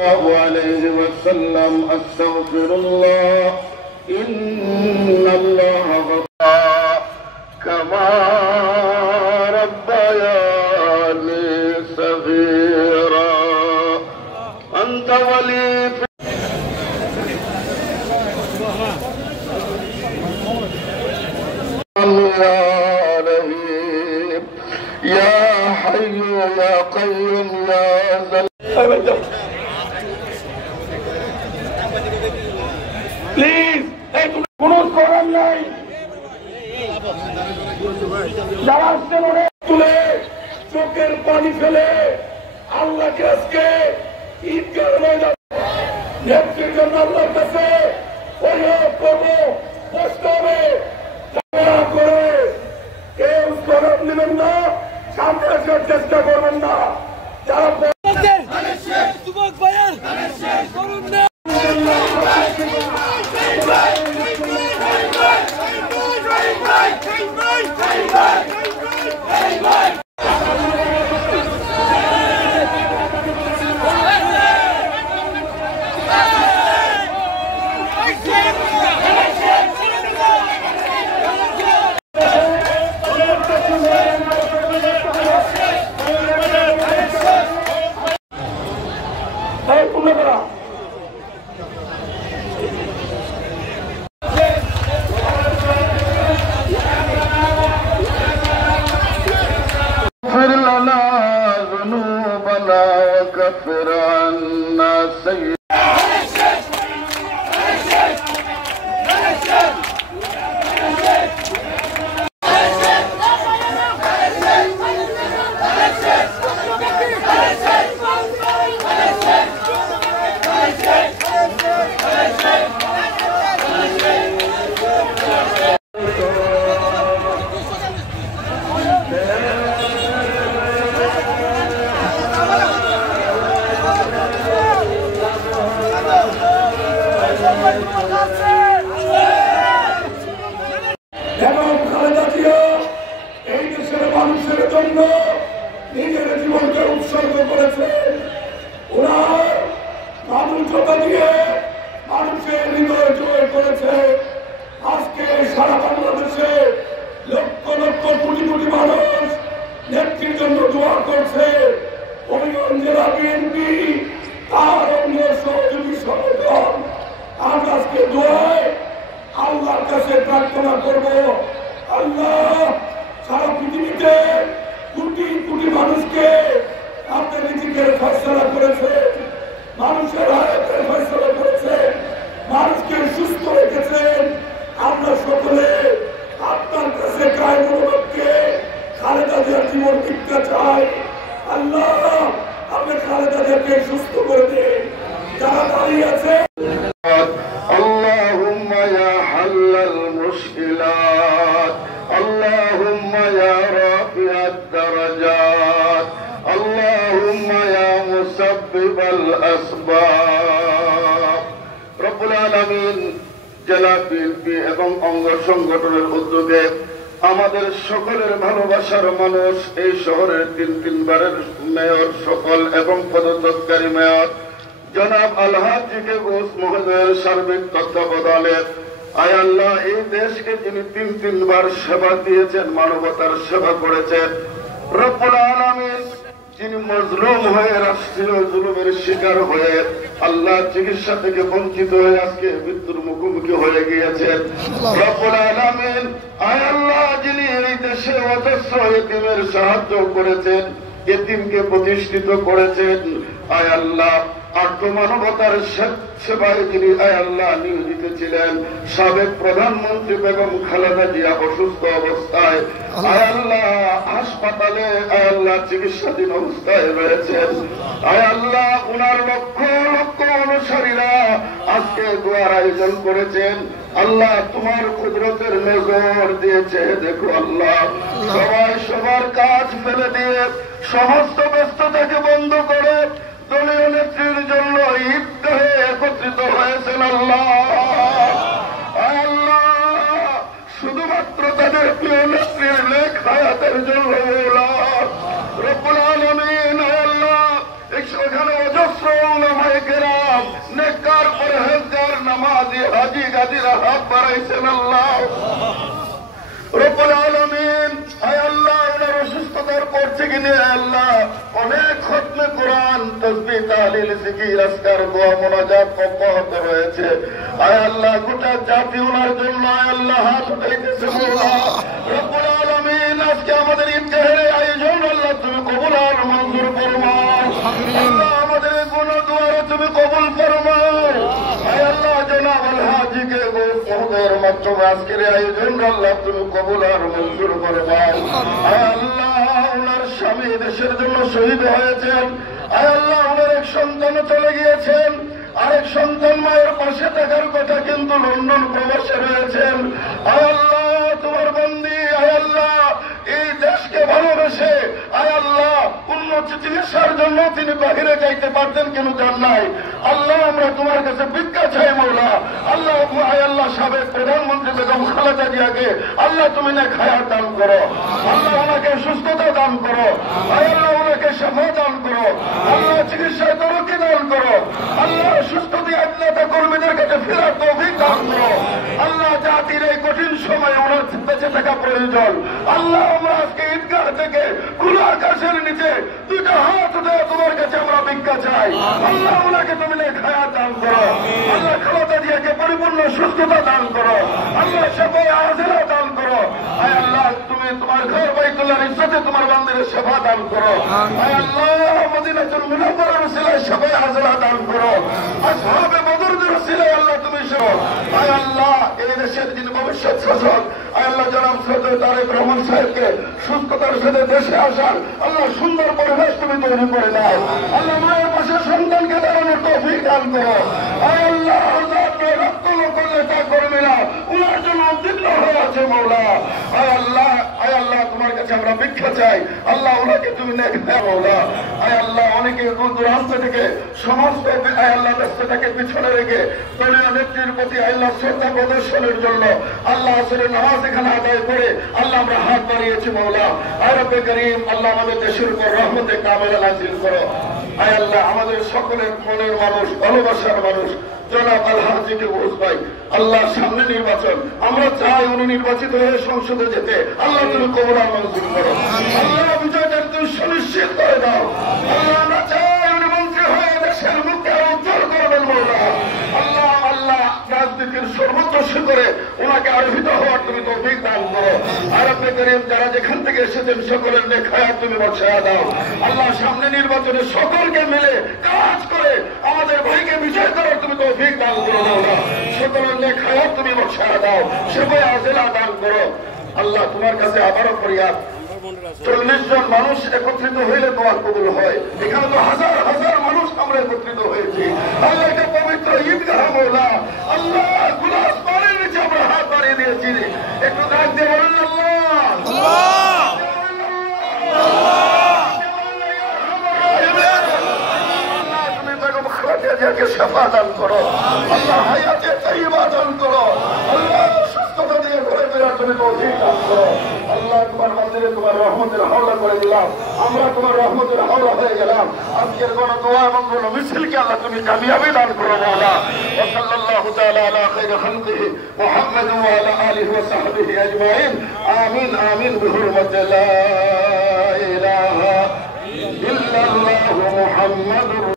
الله عليه وسلم أستغفر الله إن الله غفور كما ربياني صغيرا أنت ولي يا رحيم يا حي يا قيوم يا ذا please এই কোনো করার নাই যারা আসছেন অনেক তুলে চোখের পানি ফেলে আল্লাহকে আজকে ঈদগাহ ময়দান নেত্রীর জন্য আল্লাহর কাছে অনুরোধ করবো বসতে হবে করে কেউ স্লোগান নেবেন না সামনে আসার চেষ্টা করবেন না যারা وكفر عنا মানুষের জন্য নিজের জীবনকে উৎসর্গ করেছে। ওনার মানবতা দিয়ে মানুষের হৃদয় জয় করেছে। আজকে সারা বাংলাদেশে লক্ষ লক্ষ কোটি কোটি মানুষ নেত্রীর জন্য দোয়া করছে। হবিগঞ্জ জেলা বিএনপি তার অন্য সহযোগী সংগঠন আজ আজকে দোয়ায় আল্লাহর কাছে প্রার্থনা করব, আল্লাহ সারা পৃথিবীতে কোটি কোটি মানুষকে আপনার রিজিকের ফয়সালা করেছে, মানুষের হায়াতের ফয়সালা করেছে, মানুষকে সুস্থ রেখেছেন। আমরা সকলে আপনার কাছে কায় মনোভাবকে খালেদা জিয়ার জীবন ভিক্ষা চাই। আল্লাহ আপনি খালেদা জিয়াকে সুস্থ করে দিন। যারা দাঁড়িয়ে আছে আল্লাহুম্মা ইয়া হাল্লাল মুশকিলাত, আল্লাহুম্মা ইয়া রাফিআদ দারাজাত, আল্লাহুম্মা ইয়া মুসাব্বিবাল আসবাব। রব্বুল আলামিন জেলা বিএনপি এবং অঙ্গ সংগঠনের উদ্যোগে আমাদের সকলের ভালোবাসার মানুষ, এই শহরের তিনবারের মেয়র সকল এবং পদত্যাগকারী মেয়র জনাব আলহাজি কে ঘোষ মহোদয়ের সার্বিক তত্ত্বাবধানে আয় আল্লাহ এই দেশকে যিনি তিনবার সেবা দিয়েছেন, মানবতার সেবা করেছেন, রব্বুল আলামিন যিনি মজলুম হয়ে রাষ্ট্রীয় জুলুমের শিকার হয়ে আল্লাহ চিকিৎসা থেকে বঞ্চিত হয়ে আজকে মৃত্যুর মুখোমুখি হয়ে গিয়েছেন, রব্বুল আলামিন আয় আল্লাহ যিনি এই দেশে অজস্র এতিমের সাহায্য করেছেন, এতিমকে প্রতিষ্ঠিত করেছেন, আয় আল্লাহ আর্থ মানবতার সেবায় যিনি আয় আল্লাহ নিয়োজিত ছিলেন, সাবেক প্রধানমন্ত্রী বেগম খালেদা জিয়া অসুস্থ অবস্থায় আয় আল্লাহ হাসপাতালে আয় আল্লাহ চিকিৎসাধীন অবস্থায় রয়েছেন, আয় আল্লাহ উনার লক্ষ লক্ষ অনুসারীরা আজকে দোয়ার আয়োজন করেছেন। আল্লাহ তোমার কুদরতের নজর দিয়েছে, দেখো আল্লাহ সবাই সবার কাজ ফেলে দিয়ে সমস্ত ব্যস্ততাকে বন্ধ করে দলীয় নেত্রীর জন্য ঈদগাহে একত্রিত হয়েছেন। আল্লাহ আল্লাহ শুধুমাত্র তাদের প্রিয় নেত্রীর নেক হায়াতের জন্য রব্বুল আলামিন আল্লাহ এখানে অজস্র উলামায়ে ইমাম নেককার পরহেজগার নামাজি হাজি গাজীরা হাত বাড়াইছেন আল্লাহ রব্বুল আলামিন। আয় আল্লাহ ওনার অসুস্থতার পর থেকে নিয়ে আল্লাহ অনেক খতমে কোরআন তাসবিহ তাহলিল জিকির আজকার দোয়া মুনাজাত অব্যাহত রয়েছে। আয় আল্লাহ গোটা জাতি ওনার জন্য আয় আল্লাহ হাত উঠাইতেছে মওলা রব্বুল আলামিন। আজকে আমাদের ঈদগাহের আয়োজন আল্লাহ তুমি কবুল আর মঞ্জুর ফরমাও আল্লাহ, আমাদের গুনাহ দোয়া তুমি কবুল ফরমাও। আয় আল্লাহ জনাব আল হাজিকে মহোদয়ের মাধ্যমে আজকের আয়োজন আল্লাহ তুমি কবুল আর মঞ্জুর ফরমাও। আয় আল্লাহ ওনার স্বামী দেশের জন্য শহীদ হয়েছেন। আয় আল্লাহ ওনার এক সন্তান চলে গিয়েছেন, আরেক সন্তান মায়ের পাশে থাকার কথা কিন্তু লন্ডন প্রবাসে রয়েছেন। আয় আল্লাহ তোমার বন্দী আয় আল্লাহ এই দেশকে ভালোবেসে আয় আল্লাহ উন্নত চিকিৎসার জন্য তিনি বাহিরে যাইতে পারতেন কিন্তু যান নাই। আল্লাহ আমরা তোমার কাছে ভিক্ষা চাই মওলা আল্লাহ। আয় আল্লাহ সাবেক প্রধানমন্ত্রী বেগম খালেদা জিয়াকে আল্লাহ তুমি নেক হায়াত দান করো আল্লাহ, ওনাকে সুস্থতা দান করো আয় আল্লাহ, ওনাকে সেবা দান করো আল্লাহ, চিকিৎসায় তরক্কি দান করো আল্লাহ, সুস্থ দিয়ে নেতা কর্মীদের কাছে ফেরার তৌফিক দান করো আল্লাহ। জাতির এই কঠিন সময় ওনার বেঁচে থাকা প্রয়োজন আল্লাহ। আমরা আজকে ঈদগাহ থেকে খোলা আকাশের নিচে দুইটা হাত উঠে তোমার কাছে আমরা ভিক্ষা চাই আল্লাহ, ওনাকে তুমি নেক হায়াত দান করো আল্লাহ, খালেদা জিয়াকে পরিপূর্ণ সুস্থতা দান করো আল্লাহ, সেবায় আজিলা দান করো আয় আল্লাহ। তুমি তোমার ঘর বাইতুল্লাহর ইজ্জতে তোমার বান্দিদের সেবা দান করো আয় আল্লাহ। মদিনাতুল মুনাওয়ারার উসিলায় সেবায় আজিলা দান করো, আসহাবে বদরদের উসিলায় আল্লাহ তুমি সেবা আয় আল্লাহ। এই দেশের যিনি ভবিষ্যৎ শাসক আয় আল্লাহ জনাব সৈয়দ তারেক রহমান সাহেবকে সুস্থতার সাথে দেশে আসার আল্লাহ সুন্দর পরিবেশ তুমি তৈরি করে দাও আল্লাহ। মায়ের পাশে সন্তানকে দাঁড়ানোর তৌফিক দান করো আয় আল্লাহ। রক্ত করলে তা করবে না উনার জন্য উদ্বিগ্ন হয়ে আছে মওলা আয় আল্লাহ। আয় আল্লাহ তোমার কাছে আমরা ভিক্ষা চাই আল্লাহ, ওনাকে তুমি নেক মওলা আয় আল্লাহ। অনেকে দূর দূরান্ত থেকে সমস্ত আয় আল্লাহ ব্যস্ততাকে পিছনে রেখে দলীয় নেত্রীর প্রতি আল্লাহ শ্রদ্ধা প্রদর্শনের জন্য আল্লাহ আসরের নামাজ এখানে আদায় করে আল্লাহ আমরা হাত বাড়িয়েছি মওলা। আয় রব্বে করিম আল্লাহ আমাদের দেশের উপর রহমতে কামেলা নাযিল করো আয় আল্লাহ। আমাদের সকলের মনের মানুষ ভালোবাসার মানুষ জনাব আল হাজিকে বুঝ ভাই আল্লাহ, সামনে নির্বাচন আমরা চাই উনি নির্বাচিত হয়ে সংসদে যেতে আল্লাহ তুমি কবুল আর মঞ্জুর করো আল্লাহ, বিজয়টা তুমি সুনিশ্চিত করে দাও আল্লাহ। আমরা চাই উনি মন্ত্রী হয়ে দেশের মুখে উজ্জ্বল করবেন মওলা আল্লাহ। আল্লাহ রাজনীতির সর্বোচ্চ শিখরে ওনাকে আরোহিত হওয়ার তুমি তৌফিক দান করো আর রব্বে করিম যারা যেখান থেকে এসেছেন সকলের নেক হায়াত তুমি বর্ষায়া দাও আল্লাহ। সামনে নির্বাচনে সকলকে মিলে কাজ করে আমাদের ভাইকে বিজয় করার তুমি তৌফিক দান করো মওলা। সকলের নেক হায়াত তুমি বর্ষায়া দাও, সেবায় আজিলা দান করো আল্লাহ। তোমার কাছে আবারও ফরিয়াদ 40 জন মানুষ একত্রিত হইলে তোমার কবুল হয়। এখানে তো হাজার হাজার মানুষ আমরা একত্রিত হয়েছি আল্লাহ। এটা পবিত্র ঈদগাহ মওলা আল্লাহ, খোলা আসমানের নিচে আমরা হাত বাড়িয়ে দিয়েছি একটু ডাক দিয়ে বলেন সেবা দান করো আল্লাহ, হায়াতে তাইয়্যিবা দান করো আল্লাহ, সুস্থতা দিয়ে ঘরে ফেরার তুমি তৌফিক দান করো আল্লাহ। তোমার মন্দিরে তোমার রহমতের হাওলা করে দিলাম আমরা, তোমার রহমতের হাওলা হয়ে গেলাম। আজকের কোন দোয়া এবং কোন মিছিলকে আল্লাহ তুমি কামিয়াবি দান করো মওলা। ওয়া সাল্লাল্লাহু তাআলা আলা খায়রি খালকিহি মুহাম্মাদ ওয়া আলা আলিহি ওয়া সাহবিহি আজমাইন আমিন আমিন বিহুরমাতি লা ইলাহা ইল্লাল্লাহু মুহাম্মাদুর